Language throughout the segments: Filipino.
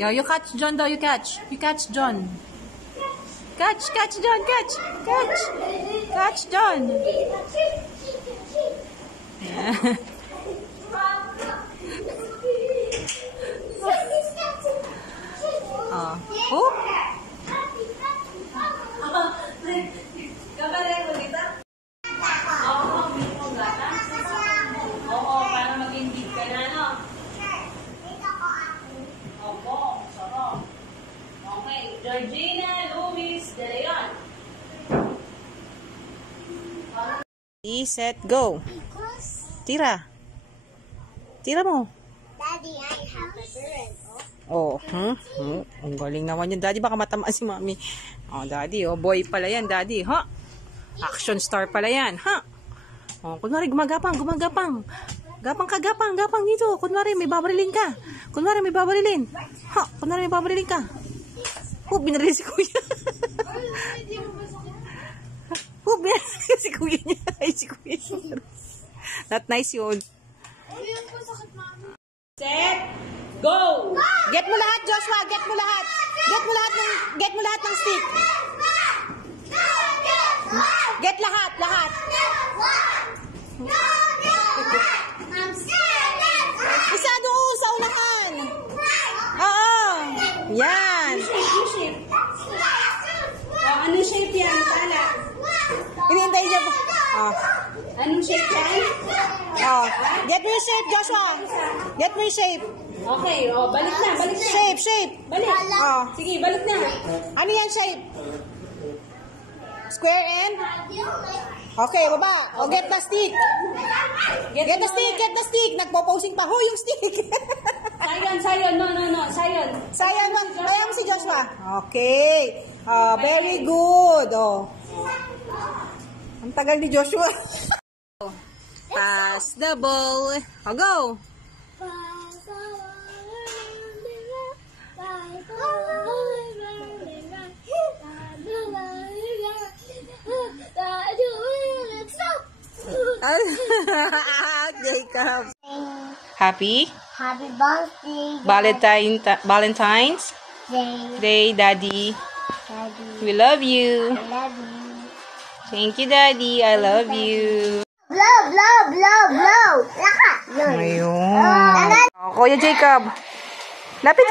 Yo, you catch John daw, you catch. You catch John. Catch John, catch. Catch John. Yeah. Oh. Georgina Luis De Leon. Set, go. Tira. Tira mo. Daddy, I have a bird. Oh, ang galing naman yun, Daddy. Baka matamaan si Mami. Oh, Daddy, oh, boy pala yan, Daddy. Ha? Action star pala yan, ha? Oh, kunwari, gumagapang. Gapang dito. Kunwari, may babarilin ka. Kunwari, may babarilin ka. Oh, binaril si Kuya. Oh, binaril si Kuya niya. Ay, si Kuya. Not nice yun. Set, go! Get mo lahat, Joshua. Get mo lahat ng stick. Get lahat. Isa doon sa unahan. Oo. Yan. Anong shape yan? Tala. Hinihintay niya po. Anong shape yan? Get me shape, Joshua. Get me shape. Okay, balik na. Shape. Balik. Sige, balik na. Ano yan shape? Square end? Okay, baba. Get the stick. Get the stick. Nagpo-posing pa ho yung stick. Sayon. No. Sayon. Sayon mo si Joshua. Okay. Very good. Ang tagal ni Joshua. Pass the ball. Go. Jacob. Happy birthday. Valentine's Day, Daddy. We love you. I love you. Thank you, Daddy. I love you. Blow. Lahat. Ayun. Kuya Jacob. Lapit.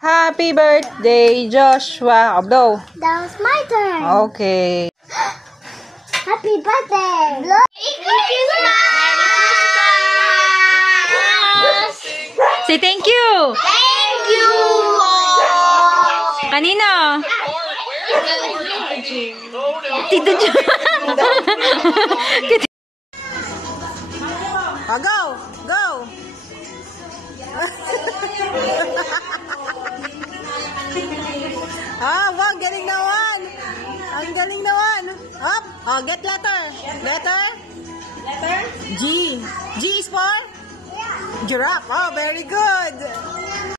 Happy birthday, Joshua. Blow. That was my turn. Okay. Happy birthday. Blow. Say thank you. Thank you. Kanina. Tito Jo. Go. Wow, galing naman. Ang galing naman. Up. Get letter. Letter G. G is for giraffe. Very good.